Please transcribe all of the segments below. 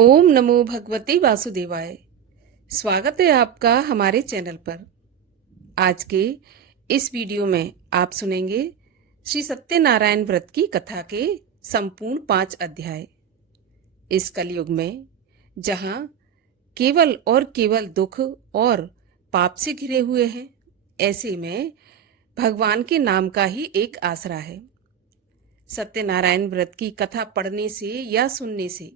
ओम नमो भगवते वासुदेवाय। स्वागत है आपका हमारे चैनल पर। आज के इस वीडियो में आप सुनेंगे श्री सत्यनारायण व्रत की कथा के संपूर्ण 5 अध्याय। इस कलयुग में जहाँ केवल और केवल दुख और पाप से घिरे हुए हैं, ऐसे में भगवान के नाम का ही एक आसरा है। सत्यनारायण व्रत की कथा पढ़ने से या सुनने से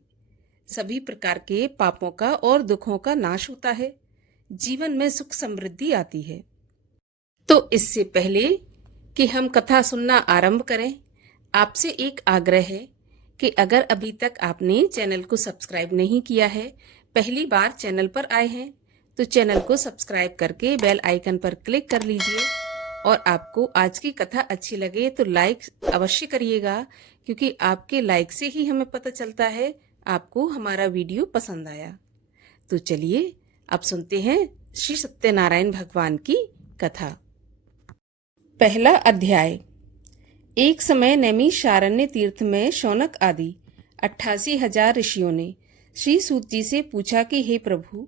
सभी प्रकार के पापों का और दुखों का नाश होता है, जीवन में सुख समृद्धि आती है। तो इससे पहले कि हम कथा सुनना आरंभ करें, आपसे एक आग्रह है कि अगर अभी तक आपने चैनल को सब्सक्राइब नहीं किया है, पहली बार चैनल पर आए हैं, तो चैनल को सब्सक्राइब करके बेल आइकन पर क्लिक कर लीजिए। और आपको आज की कथा अच्छी लगे तो लाइक अवश्य करिएगा, क्योंकि आपके लाइक से ही हमें पता चलता है आपको हमारा वीडियो पसंद आया। तो चलिए अब सुनते हैं श्री सत्यनारायण भगवान की कथा। पहला अध्याय। एक समय नैमिषारण्य तीर्थ में शौनक आदि 88,000 ऋषियों ने श्री सूत जी से पूछा कि हे प्रभु,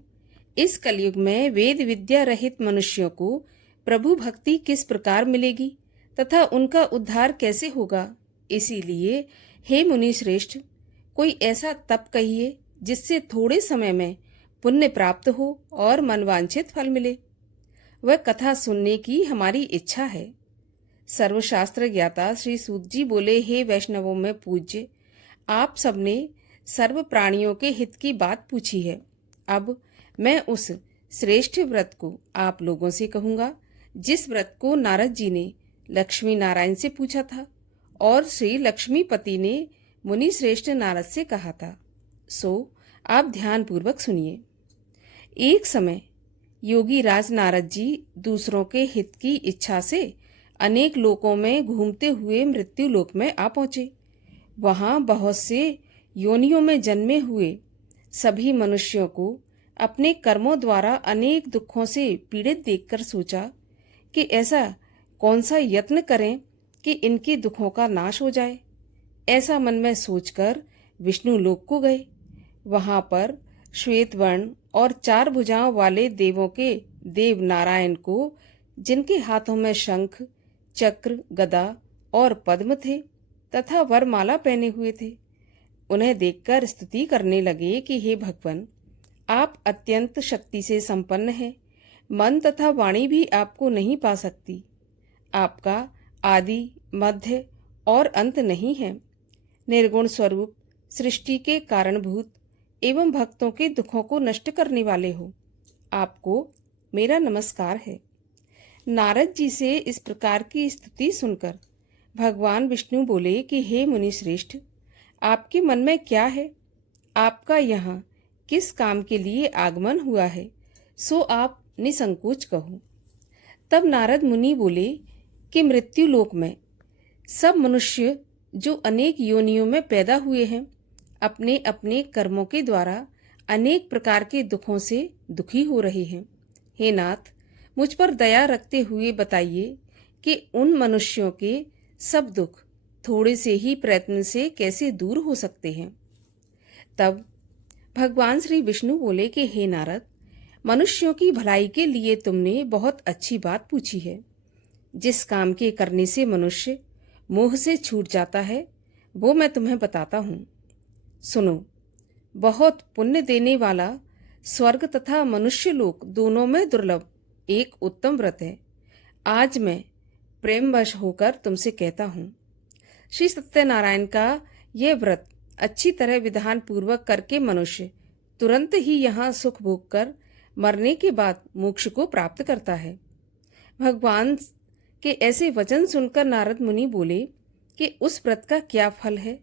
इस कलयुग में वेद विद्या रहित मनुष्यों को प्रभु भक्ति किस प्रकार मिलेगी तथा उनका उद्धार कैसे होगा। इसीलिए हे मुनि श्रेष्ठ, कोई ऐसा तप कहिए जिससे थोड़े समय में पुण्य प्राप्त हो और मनवांछित फल मिले। वह कथा सुनने की हमारी इच्छा है। सर्वशास्त्र ज्ञाता श्री सूत जी बोले, हे वैष्णवों में पूज्य, आप सबने सर्व प्राणियों के हित की बात पूछी है। अब मैं उस श्रेष्ठ व्रत को आप लोगों से कहूंगा जिस व्रत को नारद जी ने लक्ष्मी नारायण से पूछा था और श्री लक्ष्मीपति ने मुनि श्रेष्ठ नारद से कहा था। सो आप ध्यान पूर्वक सुनिए। एक समय योगी राज नारद जी दूसरों के हित की इच्छा से अनेक लोकों में घूमते हुए मृत्यु लोक में आ पहुंचे। वहां बहुत से योनियों में जन्मे हुए सभी मनुष्यों को अपने कर्मों द्वारा अनेक दुखों से पीड़ित देखकर सोचा कि ऐसा कौन सा यत्न करें कि इनके दुखों का नाश हो जाए। ऐसा मन में सोचकर विष्णु लोक को गए। वहां पर श्वेत वर्ण और 4 भुजाओं वाले देवों के देव नारायण को, जिनके हाथों में शंख, चक्र, गदा और पद्म थे तथा वरमाला पहने हुए थे, उन्हें देखकर स्तुति करने लगे कि हे भगवान, आप अत्यंत शक्ति से संपन्न हैं। मन तथा वाणी भी आपको नहीं पा सकती। आपका आदि, मध्य और अंत नहीं है। निर्गुण स्वरूप, सृष्टि के कारणभूत एवं भक्तों के दुखों को नष्ट करने वाले हो। आपको मेरा नमस्कार है। नारद जी से इस प्रकार की स्तुति सुनकर भगवान विष्णु बोले कि हे मुनि श्रेष्ठ, आपके मन में क्या है? आपका यहाँ किस काम के लिए आगमन हुआ है, सो आप निसंकोच कहो। तब नारद मुनि बोले कि मृत्यु लोक में सब मनुष्य जो अनेक योनियों में पैदा हुए हैं, अपने अपने कर्मों के द्वारा अनेक प्रकार के दुखों से दुखी हो रहे हैं। हे नाथ, मुझ पर दया रखते हुए बताइए कि उन मनुष्यों के सब दुख थोड़े से ही प्रयत्न से कैसे दूर हो सकते हैं। तब भगवान श्री विष्णु बोले कि हे नारद, मनुष्यों की भलाई के लिए तुमने बहुत अच्छी बात पूछी है। जिस काम के करने से मनुष्य मोह से छूट जाता है, वो मैं तुम्हें बताता हूँ। सुनो, बहुत पुण्य देने वाला स्वर्ग तथा मनुष्य लोक दोनों में दुर्लभ एक उत्तम व्रत है। आज मैं प्रेमवश होकर तुमसे कहता हूँ। श्री सत्यनारायण का यह व्रत अच्छी तरह विधान पूर्वक करके मनुष्य तुरंत ही यहाँ सुख भोग कर मरने के बाद मोक्ष को प्राप्त करता है। भगवान के ऐसे वचन सुनकर नारद मुनि बोले कि उस व्रत का क्या फल है,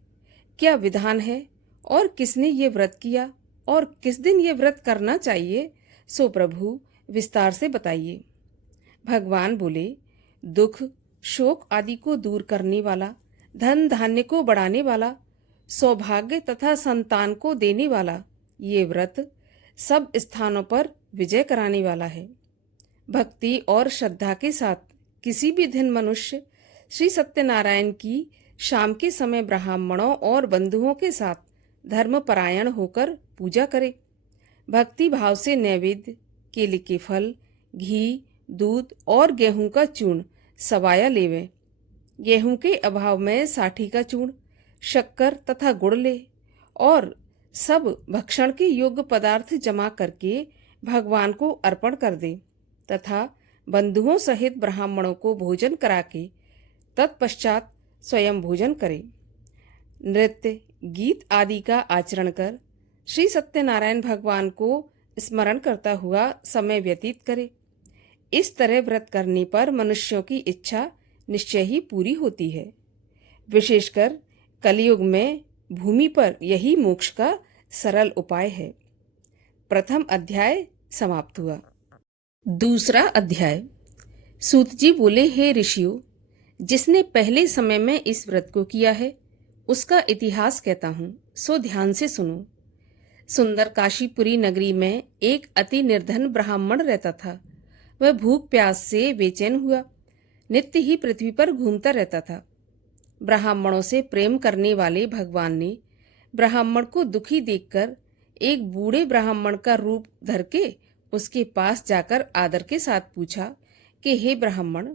क्या विधान है और किसने ये व्रत किया और किस दिन ये व्रत करना चाहिए, सो प्रभु विस्तार से बताइए। भगवान बोले, दुख, शोक आदि को दूर करने वाला, धन धान्य को बढ़ाने वाला, सौभाग्य तथा संतान को देने वाला ये व्रत सब स्थानों पर विजय कराने वाला है। भक्ति और श्रद्धा के साथ किसी भी दिन मनुष्य श्री सत्यनारायण की शाम के समय ब्राह्मणों और बंधुओं के साथ धर्मपरायण होकर पूजा करे। भक्ति भाव से नैवेद्य, केले के फल, घी, दूध और गेहूं का चूर्ण सवाया लेवे। गेहूं के अभाव में साठी का चूर्ण, शक्कर तथा गुड़ ले और सब भक्षण के योग्य पदार्थ जमा करके भगवान को अर्पण कर दे तथा बंधुओं सहित ब्राह्मणों को भोजन करा के तत्पश्चात स्वयं भोजन करे। नृत्य, गीत आदि का आचरण कर श्री सत्यनारायण भगवान को स्मरण करता हुआ समय व्यतीत करे। इस तरह व्रत करने पर मनुष्यों की इच्छा निश्चय ही पूरी होती है। विशेषकर कलयुग में भूमि पर यही मोक्ष का सरल उपाय है। प्रथम अध्याय समाप्त हुआ। दूसरा अध्याय। सूत जी बोले, हे ऋषियों, जिसने पहले समय में इस व्रत को किया है उसका इतिहास कहता हूँ, सो ध्यान से सुनो। सुंदर काशीपुरी नगरी में एक अति निर्धन ब्राह्मण रहता था। वह भूख प्यास से बेचैन हुआ नित्य ही पृथ्वी पर घूमता रहता था। ब्राह्मणों से प्रेम करने वाले भगवान ने ब्राह्मण को दुखी देखकर एक बूढ़े ब्राह्मण का रूप धर के उसके पास जाकर आदर के साथ पूछा कि हे ब्राह्मण,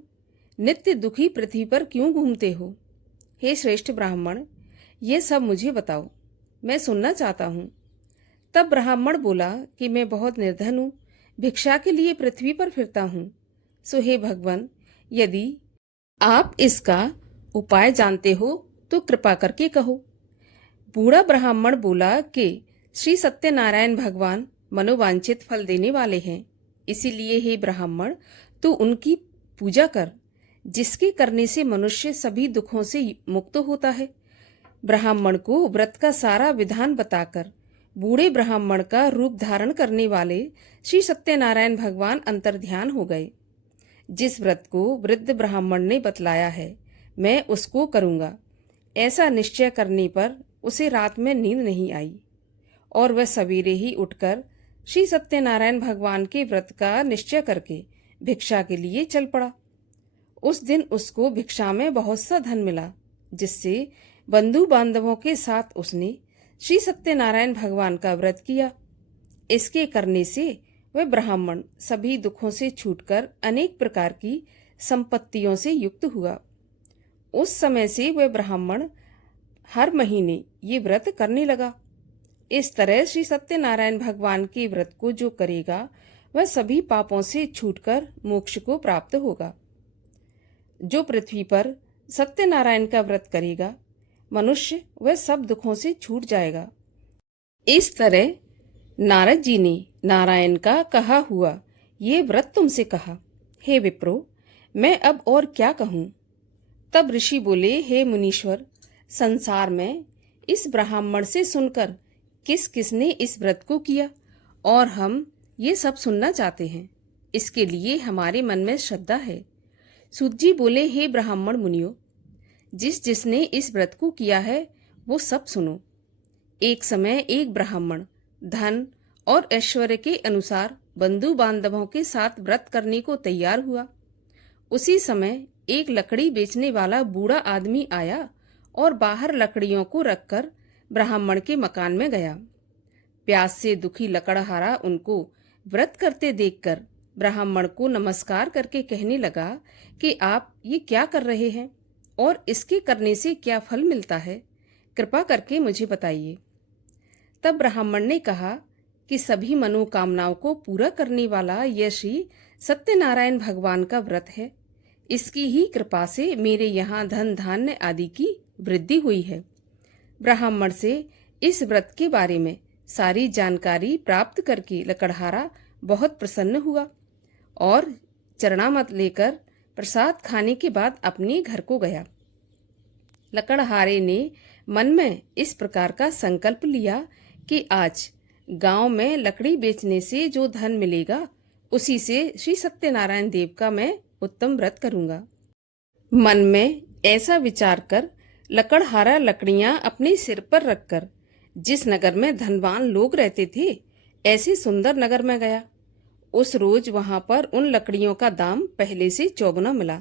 नित्य दुखी पृथ्वी पर क्यों घूमते हो? हे श्रेष्ठ ब्राह्मण, ये सब मुझे बताओ, मैं सुनना चाहता हूँ। तब ब्राह्मण बोला कि मैं बहुत निर्धन हूँ, भिक्षा के लिए पृथ्वी पर फिरता हूँ। सो हे भगवान, यदि आप इसका उपाय जानते हो तो कृपा करके कहो। बूढ़ा ब्राह्मण बोला कि श्री सत्यनारायण भगवान मनोवांछित फल देने वाले हैं, इसीलिए हे ब्राह्मण, तू उनकी पूजा कर, जिसके करने से मनुष्य सभी दुखों से मुक्त होता है। ब्राह्मण को व्रत का सारा विधान बताकर बूढ़े ब्राह्मण का रूप धारण करने वाले श्री सत्यनारायण भगवान अंतर्ध्यान हो गए। जिस व्रत को वृद्ध ब्राह्मण ने बतलाया है मैं उसको करूँगा, ऐसा निश्चय करने पर उसे रात में नींद नहीं आई और वह सवेरे ही उठकर श्री सत्यनारायण भगवान के व्रत का निश्चय करके भिक्षा के लिए चल पड़ा। उस दिन उसको भिक्षा में बहुत सा धन मिला, जिससे बंधु बांधवों के साथ उसने श्री सत्यनारायण भगवान का व्रत किया। इसके करने से वह ब्राह्मण सभी दुखों से छूटकर अनेक प्रकार की संपत्तियों से युक्त हुआ। उस समय से वह ब्राह्मण हर महीने ये व्रत करने लगा। इस तरह श्री सत्यनारायण भगवान के व्रत को जो करेगा वह सभी पापों से छूटकर मोक्ष को प्राप्त होगा। जो पृथ्वी पर सत्यनारायण का व्रत करेगा मनुष्य वह सब दुखों से छूट जाएगा। इस तरह नारद जी ने नारायण का कहा हुआ ये व्रत तुमसे कहा। हे विप्रो, मैं अब और क्या कहूँ? तब ऋषि बोले, हे मुनीश्वर, संसार में इस ब्राह्मण से सुनकर किस किसने इस व्रत को किया और हम ये सब सुनना चाहते हैं। इसके लिए हमारे मन में श्रद्धा है। सूत जी बोले, हे ब्राह्मण मुनियों, जिसने इस व्रत को किया है वो सब सुनो। एक समय एक ब्राह्मण धन और ऐश्वर्य के अनुसार बंधु बांधवों के साथ व्रत करने को तैयार हुआ। उसी समय एक लकड़ी बेचने वाला बूढ़ा आदमी आया और बाहर लकड़ियों को रखकर ब्राह्मण के मकान में गया। प्यास से दुखी लकड़हारा उनको व्रत करते देखकर ब्राह्मण को नमस्कार करके कहने लगा कि आप ये क्या कर रहे हैं और इसके करने से क्या फल मिलता है, कृपा करके मुझे बताइए। तब ब्राह्मण ने कहा कि सभी मनोकामनाओं को पूरा करने वाला यह श्री सत्यनारायण भगवान का व्रत है। इसकी ही कृपा से मेरे यहाँ धन धान्य आदि की वृद्धि हुई है। ब्राह्मण से इस व्रत के बारे में सारी जानकारी प्राप्त करके लकड़हारा बहुत प्रसन्न हुआ और चरणामत लेकर प्रसाद खाने के बाद अपने घर को गया। लकड़हारे ने मन में इस प्रकार का संकल्प लिया कि आज गांव में लकड़ी बेचने से जो धन मिलेगा उसी से श्री सत्यनारायण देव का मैं उत्तम व्रत करूंगा। मन में ऐसा विचार कर लकड़हारा लकड़ियां अपने सिर पर रखकर जिस नगर में धनवान लोग रहते थे ऐसे सुंदर नगर में गया। उस रोज वहां पर उन लकड़ियों का दाम पहले से चौगुना मिला।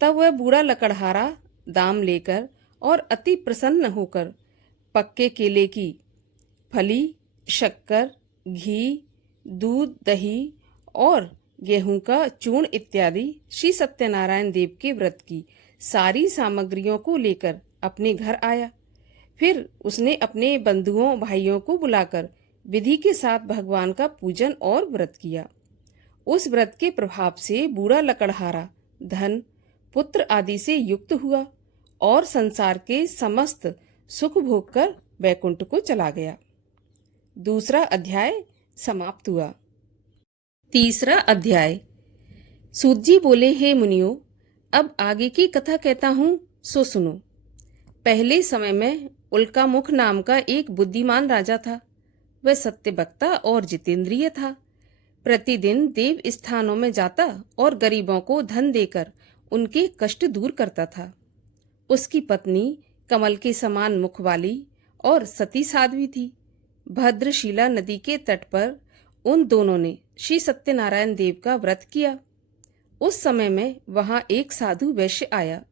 तब वह बूढ़ा लकड़हारा दाम लेकर और अति प्रसन्न होकर पक्के केले की फली, शक्कर, घी, दूध, दही और गेहूं का चूर्ण इत्यादि श्री सत्यनारायण देव के व्रत की सारी सामग्रियों को लेकर अपने घर आया। फिर उसने अपने बंधुओं भाइयों को बुलाकर विधि के साथ भगवान का पूजन और व्रत किया। उस व्रत के प्रभाव से बूढ़ा लकड़हारा धन, पुत्र आदि से युक्त हुआ और संसार के समस्त सुख भोग कर वैकुंठ को चला गया। दूसरा अध्याय समाप्त हुआ। तीसरा अध्याय। सूत जी बोले, हे मुनियों, अब आगे की कथा कहता हूँ, सो सुनो। पहले समय में उल्कामुख नाम का एक बुद्धिमान राजा था। वह सत्यवक्ता और जितेंद्रिय था। प्रतिदिन देव स्थानों में जाता और गरीबों को धन देकर उनके कष्ट दूर करता था। उसकी पत्नी कमल के समान मुख वाली और सती साध्वी थी। भद्रशिला नदी के तट पर उन दोनों ने श्री सत्यनारायण देव का व्रत किया। उस समय में वहां एक साधु वैश्य आया।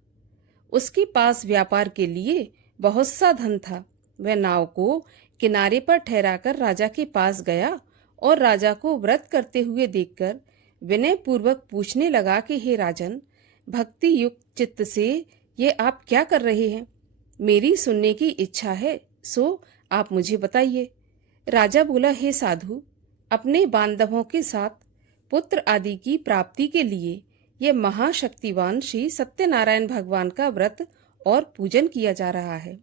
उसके पास व्यापार के लिए बहुत सा धन था। वह नाव को किनारे पर ठहराकर राजा के पास गया और राजा को व्रत करते हुए देखकर विनय पूर्वक पूछने लगा कि हे राजन, भक्ति युक्त चित्त से ये आप क्या कर रहे हैं? मेरी सुनने की इच्छा है, सो आप मुझे बताइए। राजा बोला, हे साधु, अपने बांधवों के साथ पुत्र आदि की प्राप्ति के लिए यह महाशक्तिवान श्री सत्यनारायण भगवान का व्रत और पूजन किया जा रहा है।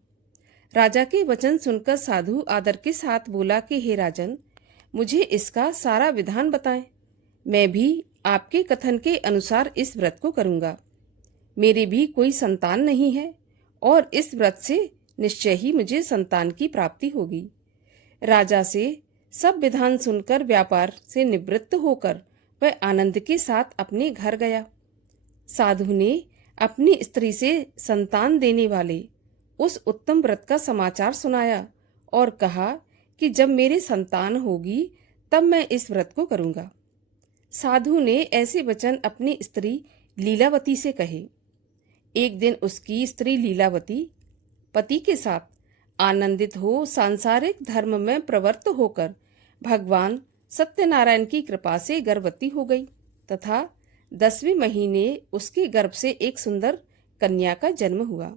राजा के वचन सुनकर साधु आदर के साथ बोला कि हे राजन, मुझे इसका सारा विधान बताएं। मैं भी आपके कथन के अनुसार इस व्रत को करूंगा। मेरे भी कोई संतान नहीं है और इस व्रत से निश्चय ही मुझे संतान की प्राप्ति होगी। राजा से सब विधान सुनकर व्यापार से निवृत्त होकर वह आनंद के साथ अपने घर गया। साधु ने अपनी स्त्री से संतान देने वाले उस उत्तम व्रत का समाचार सुनाया और कहा कि जब मेरे संतान होगी तब मैं इस व्रत को करूंगा। साधु ने ऐसे वचन अपनी स्त्री लीलावती से कहे। एक दिन उसकी स्त्री लीलावती पति के साथ आनंदित हो सांसारिक धर्म में प्रवृत्त होकर भगवान सत्यनारायण की कृपा से गर्भवती हो गई तथा 10वें महीने उसके गर्भ से एक सुंदर कन्या का जन्म हुआ।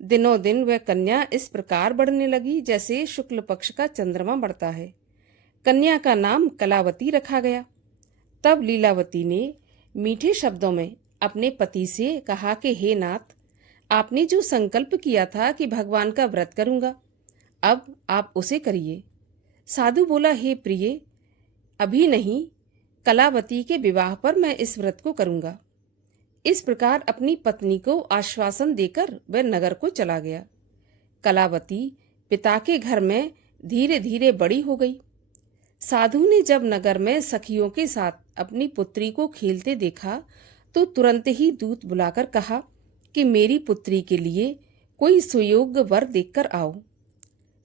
दिनों दिन वह कन्या इस प्रकार बढ़ने लगी जैसे शुक्ल पक्ष का चंद्रमा बढ़ता है। कन्या का नाम कलावती रखा गया। तब लीलावती ने मीठे शब्दों में अपने पति से कहा कि हे नाथ, आपने जो संकल्प किया था कि भगवान का व्रत करूंगा, अब आप उसे करिए। साधु बोला, हे प्रिय, अभी नहीं, कलावती के विवाह पर मैं इस व्रत को करूंगा। इस प्रकार अपनी पत्नी को आश्वासन देकर वह नगर को चला गया। कलावती पिता के घर में धीरे धीरे बड़ी हो गई। साधु ने जब नगर में सखियों के साथ अपनी पुत्री को खेलते देखा तो तुरंत ही दूत बुलाकर कहा कि मेरी पुत्री के लिए कोई सुयोग्य वर देखकर आओ।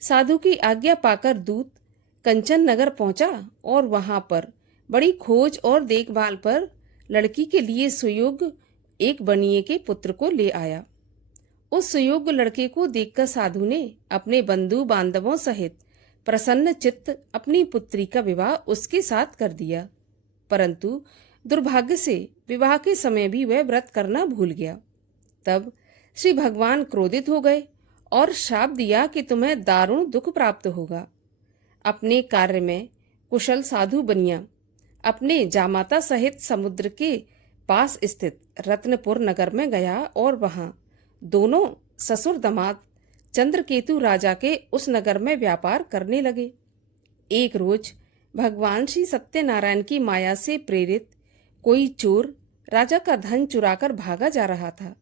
साधु की आज्ञा पाकर दूत कंचन नगर पहुंचा और वहां पर बड़ी खोज और देखभाल पर लड़की के लिए सुयोग्य एक बनिए के पुत्र को ले आया। उस सुयोग्य लड़के को देखकर साधु ने अपने बंधु बांधवों सहित प्रसन्न चित्त अपनी पुत्री का विवाह उसके साथ कर दिया। परंतु दुर्भाग्य से विवाह के समय भी वह व्रत करना भूल गया। तब श्री भगवान क्रोधित हो गए और शाप दिया कि तुम्हें दारुण दुख प्राप्त होगा। अपने कार्य में कुशल साधु बनिया अपने जामाता सहित समुद्र के पास स्थित रत्नपुर नगर में गया और वहां दोनों ससुर दामाद चंद्रकेतु राजा के उस नगर में व्यापार करने लगे। एक रोज भगवान श्री सत्यनारायण की माया से प्रेरित कोई चोर राजा का धन चुराकर भागा जा रहा था,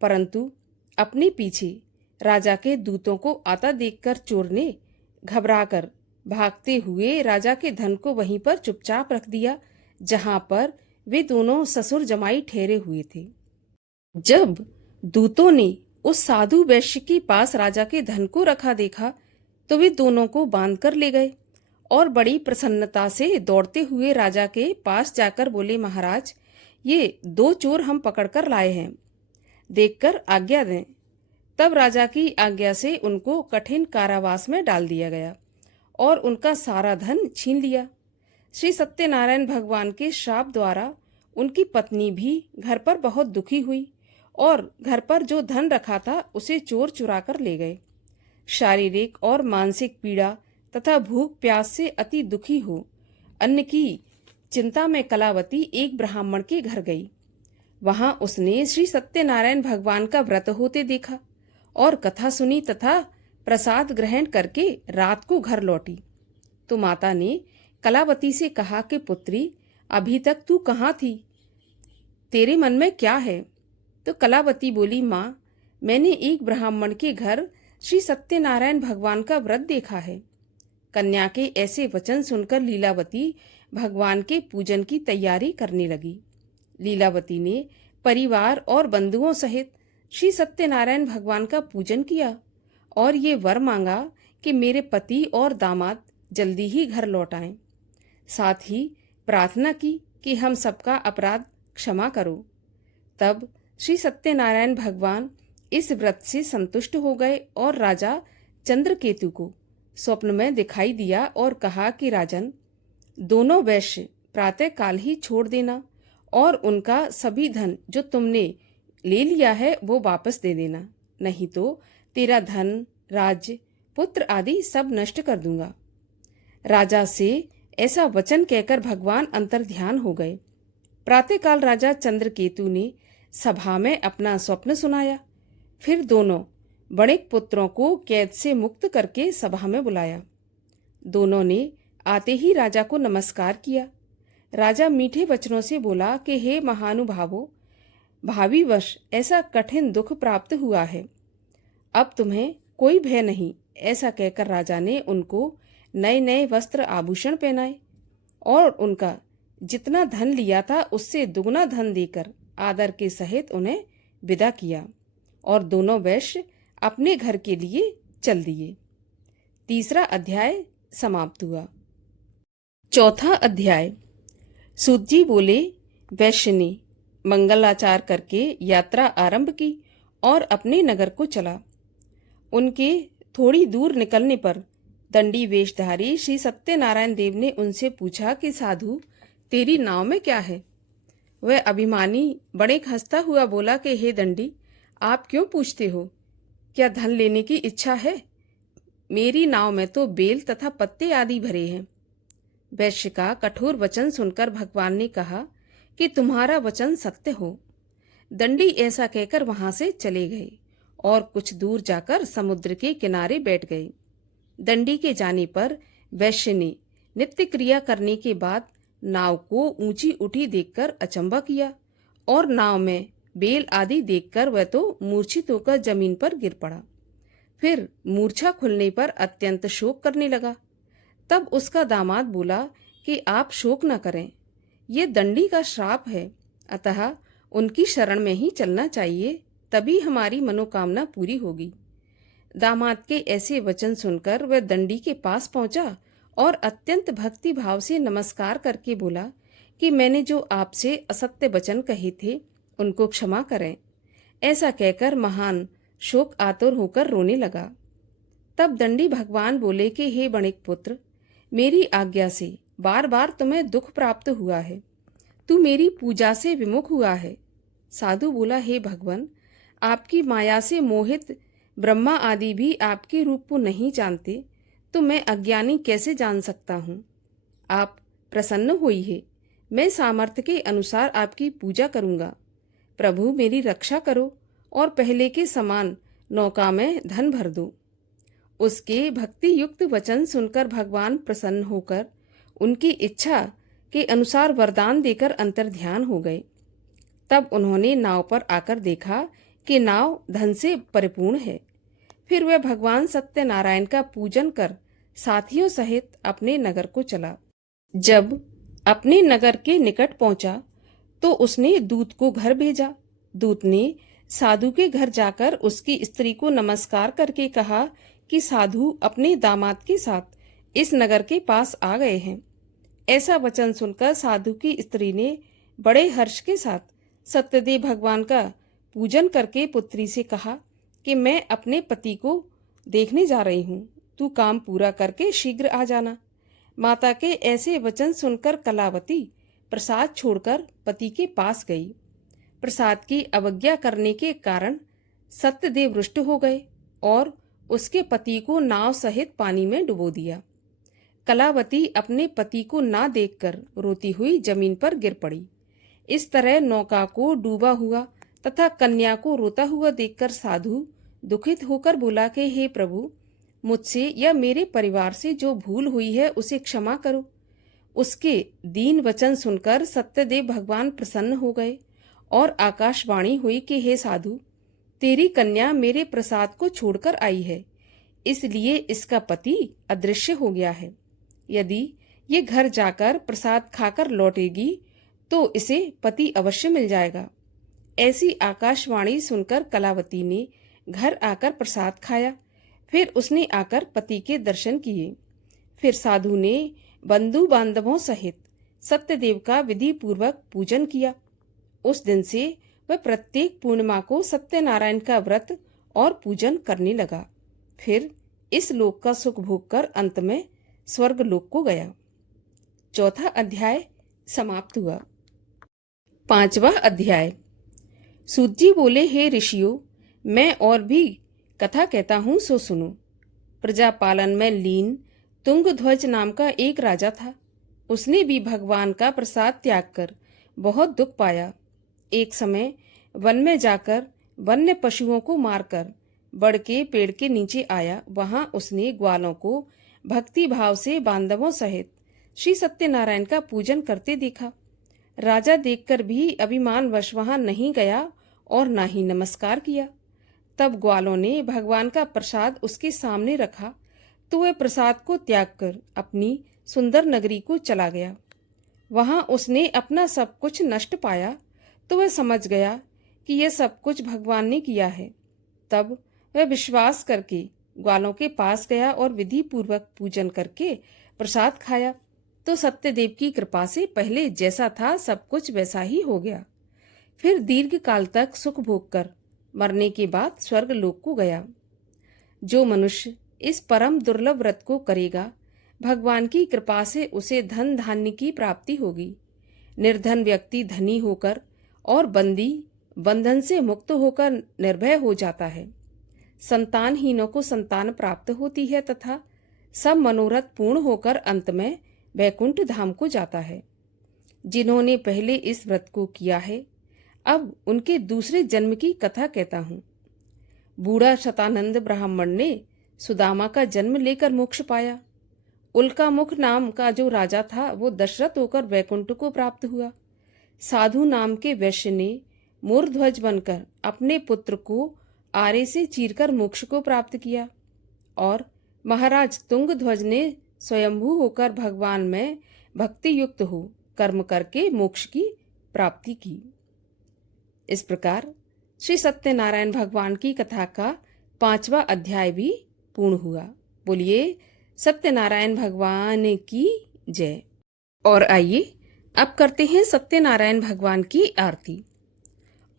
परंतु अपने पीछे राजा के दूतों को आता देखकर चोर ने घबराकर भागते हुए राजा के धन को वहीं पर चुपचाप रख दिया जहां पर वे दोनों ससुर जमाई ठहरे हुए थे। जब दूतों ने उस साधु वैश्य के पास राजा के धन को रखा देखा तो वे दोनों को बांध कर ले गए और बड़ी प्रसन्नता से दौड़ते हुए राजा के पास जाकर बोले, महाराज, ये 2 चोर हम पकड़कर लाए हैं, देखकर आज्ञा दें। तब राजा की आज्ञा से उनको कठिन कारावास में डाल दिया गया। और उनका सारा धन छीन लिया। श्री सत्यनारायण भगवान के श्राप द्वारा उनकी पत्नी भी घर पर बहुत दुखी हुई और घर पर जो धन रखा था उसे चोर चुरा कर ले गए। शारीरिक और मानसिक पीड़ा तथा भूख प्यास से अति दुखी हो अन्न की चिंता में कलावती एक ब्राह्मण के घर गई। वहां उसने श्री सत्यनारायण भगवान का व्रत होते देखा और कथा सुनी तथा प्रसाद ग्रहण करके रात को घर लौटी। तो माता ने कलावती से कहा कि पुत्री, अभी तक तू कहाँ थी? तेरे मन में क्या है? तो कलावती बोली, माँ, मैंने एक ब्राह्मण के घर श्री सत्यनारायण भगवान का व्रत देखा है। कन्या के ऐसे वचन सुनकर लीलावती भगवान के पूजन की तैयारी करने लगी। लीलावती ने परिवार और बंधुओं सहित श्री सत्यनारायण भगवान का पूजन किया और ये वर मांगा कि मेरे पति और दामाद जल्दी ही घर लौट आएं। साथ ही प्रार्थना की कि हम सबका अपराध क्षमा करो। तब श्री सत्यनारायण भगवान इस व्रत से संतुष्ट हो गए और राजा चंद्रकेतु को स्वप्न में दिखाई दिया और कहा कि राजन, दोनों वैश्य प्रातः काल ही छोड़ देना और उनका सभी धन जो तुमने ले लिया है वो वापस दे देना, नहीं तो तेरा धन, राज्य, पुत्र आदि सब नष्ट कर दूंगा। राजा से ऐसा वचन कहकर भगवान अंतर्ध्यान हो गए। प्रातःकाल राजा चंद्रकेतु ने सभा में अपना स्वप्न सुनाया। फिर दोनों बड़े पुत्रों को कैद से मुक्त करके सभा में बुलाया। दोनों ने आते ही राजा को नमस्कार किया। राजा मीठे वचनों से बोला कि हे महानुभावों, भावी वर्ष ऐसा कठिन दुख प्राप्त हुआ है, अब तुम्हें कोई भय नहीं। ऐसा कहकर राजा ने उनको नए नए वस्त्र आभूषण पहनाए और उनका जितना धन लिया था उससे दुगना धन देकर आदर के सहित उन्हें विदा किया और दोनों वैश्य अपने घर के लिए चल दिए। तीसरा अध्याय समाप्त हुआ। चौथा अध्याय। सूत जी बोले, वैश्य ने मंगलाचार करके यात्रा आरंभ की और अपने नगर को चला। उनके थोड़ी दूर निकलने पर दंडी वेशधारी श्री सत्यनारायण देव ने उनसे पूछा कि साधु, तेरी नाव में क्या है? वह अभिमानी बड़े हंसता हुआ बोला कि हे दंडी, आप क्यों पूछते हो? क्या धन लेने की इच्छा है? मेरी नाव में तो बेल तथा पत्ते आदि भरे हैं। वैश्य का कठोर वचन सुनकर भगवान ने कहा कि तुम्हारा वचन सत्य हो। दंडी ऐसा कहकर वहां से चले गए और कुछ दूर जाकर समुद्र के किनारे बैठ गए। दंडी के जाने पर वैश्य ने नित्य क्रिया करने के बाद नाव को ऊंची उठी देखकर अचंभा किया और नाव में बेल आदि देखकर वह तो मूर्छित होकर जमीन पर गिर पड़ा। फिर मूर्छा खुलने पर अत्यंत शोक करने लगा। तब उसका दामाद बोला कि आप शोक न करें, ये दंडी का श्राप है, अतः उनकी शरण में ही चलना चाहिए, तभी हमारी मनोकामना पूरी होगी। दामाद के ऐसे वचन सुनकर वह दंडी के पास पहुंचा और अत्यंत भक्ति भाव से नमस्कार करके बोला कि मैंने जो आपसे असत्य वचन कहे थे उनको क्षमा करें। ऐसा कहकर महान शोक आतुर होकर रोने लगा। तब दंडी भगवान बोले कि हे बणिक पुत्र, मेरी आज्ञा से बार बार तुम्हें दुख प्राप्त हुआ है, तू मेरी पूजा से विमुख हुआ है। साधु बोला, हे भगवान, आपकी माया से मोहित ब्रह्मा आदि भी आपके रूप को नहीं जानते, तो मैं अज्ञानी कैसे जान सकता हूँ? आप प्रसन्न होइए, मैं सामर्थ्य के अनुसार आपकी पूजा करूँगा। प्रभु मेरी रक्षा करो और पहले के समान नौका में धन भर दो। उसके भक्ति युक्त वचन सुनकर भगवान प्रसन्न होकर उनकी इच्छा के अनुसार वरदान देकर अंतर्ध्यान हो गए। तब उन्होंने नाव पर आकर देखा कि नाव धन से परिपूर्ण है। फिर वह भगवान सत्यनारायण का पूजन कर साथियों सहित अपने नगर को चला। जब अपने नगर के निकट पहुंचा तो उसने दूत को घर भेजा। दूत ने साधु के घर जाकर उसकी स्त्री को नमस्कार करके कहा कि साधु अपने दामाद के साथ इस नगर के पास आ गए हैं। ऐसा वचन सुनकर साधु की स्त्री ने बड़े हर्ष के साथ सत्यदेव भगवान का पूजन करके पुत्री से कहा कि मैं अपने पति को देखने जा रही हूँ। तू काम पूरा करके शीघ्र आ जाना। माता के ऐसे वचन सुनकर कलावती प्रसाद छोड़कर पति के पास गई। प्रसाद की अवज्ञा करने के कारण सत्यदेव रुष्ट हो गए और उसके पति को नाव सहित पानी में डुबो दिया। कलावती अपने पति को ना देखकर रोती हुई जमीन पर गिर पड़ी। इस तरह नौका को डूबा हुआ तथा कन्या को रोता हुआ देखकर साधु दुखित होकर बोला कि हे प्रभु, मुझसे या मेरे परिवार से जो भूल हुई है उसे क्षमा करो। उसके दीन वचन सुनकर सत्यदेव भगवान प्रसन्न हो गए और आकाशवाणी हुई कि हे साधु, तेरी कन्या मेरे प्रसाद को छोड़कर आई है, इसलिए इसका पति अदृश्य हो गया है। यदि ये घर जाकर प्रसाद खाकर लौटेगी तो इसे पति अवश्य मिल जाएगा। ऐसी आकाशवाणी सुनकर कलावती ने घर आकर प्रसाद खाया। फिर उसने आकर पति के दर्शन किए। फिर साधु ने बंधु बांधवों सहित सत्यदेव का विधि पूर्वक पूजन किया। उस दिन से वह प्रत्येक पूर्णिमा को सत्यनारायण का व्रत और पूजन करने लगा। फिर इस लोक का सुख भोग कर अंत में स्वर्ग लोक को गया। चौथा अध्याय समाप्त हुआ। पांचवा अध्याय। सूत जी बोले, हे ऋषियों, मैं और भी कथा कहता हूँ सो सुनो। प्रजापालन में लीन तुंगध्वज नाम का एक राजा था। उसने भी भगवान का प्रसाद त्याग कर बहुत दुख पाया। एक समय वन में जाकर वन्य पशुओं को मारकर बड़ के पेड़ के नीचे आया। वहां उसने ग्वालों को भक्ति भाव से बांधवों सहित श्री सत्यनारायण का पूजन करते देखा। राजा देखकर भी अभिमानवश वहां नहीं गया और ना ही नमस्कार किया। तब ग्वालों ने भगवान का प्रसाद उसके सामने रखा तो वह प्रसाद को त्याग कर अपनी सुंदर नगरी को चला गया। वहां उसने अपना सब कुछ नष्ट पाया तो वह समझ गया कि यह सब कुछ भगवान ने किया है। तब वह विश्वास करके ग्वालों के पास गया और विधि पूर्वक पूजन करके प्रसाद खाया तो सत्यदेव की कृपा से पहले जैसा था सब कुछ वैसा ही हो गया। फिर दीर्घ काल तक सुख भोग कर मरने के बाद स्वर्ग लोक को गया। जो मनुष्य इस परम दुर्लभ व्रत को करेगा, भगवान की कृपा से उसे धन धान्य की प्राप्ति होगी। निर्धन व्यक्ति धनी होकर और बंदी बंधन से मुक्त होकर निर्भय हो जाता है। संतानहीनों को संतान प्राप्त होती है तथा सब मनोरथ पूर्ण होकर अंत में वैकुंठ धाम को जाता है। जिन्होंने पहले इस व्रत को किया है, अब उनके दूसरे जन्म की कथा कहता हूँ। बूढ़ा शतानंद ब्राह्मण ने सुदामा का जन्म लेकर मोक्ष पाया। उल्कामुख नाम का जो राजा था वो दशरथ होकर वैकुंठ को प्राप्त हुआ। साधु नाम के वैश्य ने मूर्ध्वज बनकर अपने पुत्र को आरे से चीरकर मोक्ष को प्राप्त किया और महाराज तुंगध्वज ने स्वयंभू होकर भगवान में भक्ति युक्त हो कर्म करके मोक्ष की प्राप्ति की। इस प्रकार श्री सत्यनारायण भगवान की कथा का 5वां अध्याय भी पूर्ण हुआ। बोलिए सत्यनारायण भगवान की जय। और आइए अब करते हैं सत्यनारायण भगवान की आरती।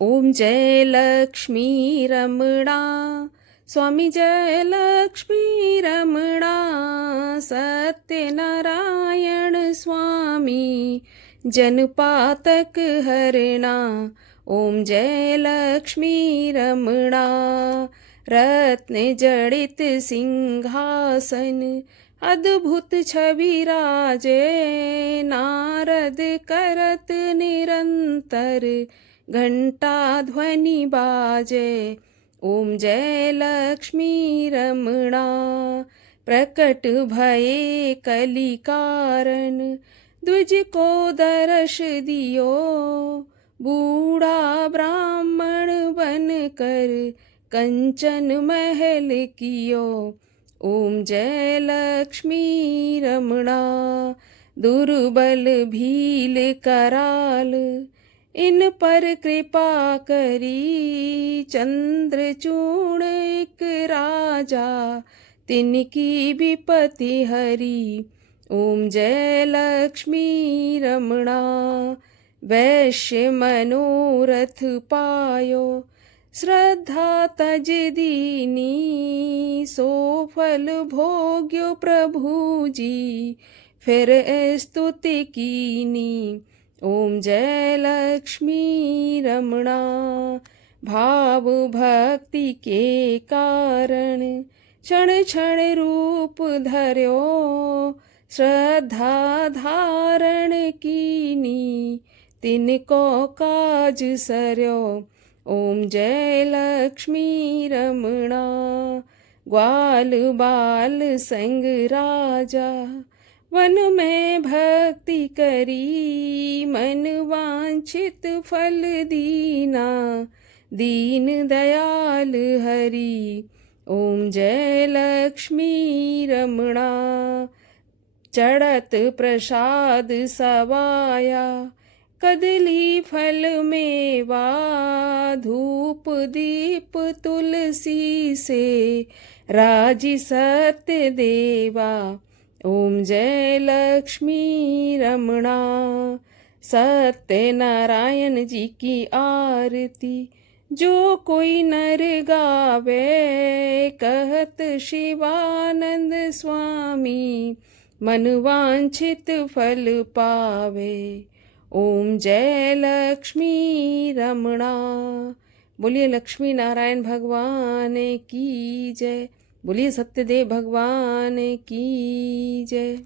ओम जय लक्ष्मी रमणा, स्वामी जय लक्ष्मी रमणा, सत्यनारायण स्वामी जनपातक हरणा। ओम जय लक्ष्मी रमणा, रत्न जड़ित सिंहासन, अद्भुत छवि राजे, नारद करत निरंतर, घंटा ध्वनि बाजे। ओम जय लक्ष्मी रमणा, प्रकट भये कलि कारण, द्विज को दर्श दियो, बूढ़ा ब्राह्मण बन कर कंचन महल कियो। ओम जय लक्ष्मी रमणा, दुर्बल भील कराल, इन पर कृपा करी, चंद्रचूड़ एक राजा, तिनकी विपत्ति हरी। ओम जय लक्ष्मी रमणा, वैश्य मनोरथ पायो, श्रद्धा तज दीनी, सो फल भोग्यो प्रभु जी, फिर स्तुति कीनी। ओम जय लक्ष्मी रमणा। भाव भक्ति के कारण क्षण क्षण रूप धर्यो, श्रद्धा धारण कीनी, तिनको काज सर्यो। ओम जय लक्ष्मी रमणा। ग्वाल बाल संग राजा, वन में भक्ति करी, मन वांछित फल दीना, दीन दयाल हरि। ओम जय लक्ष्मी रमणा। चढ़त प्रसाद सवाया, कदली फल मेवा, धूप दीप तुलसी से, राजी सत्य देवा। ओम जय लक्ष्मी रमणा। सत्य नारायण जी की आरती, जो कोई नर गावे, कहत शिवानंद स्वामी, मन वांछित फल पावे। ओम जय लक्ष्मी रमणा। बोलिए लक्ष्मी नारायण भगवान की जय। बोलिए सत्यदेव भगवान की जय।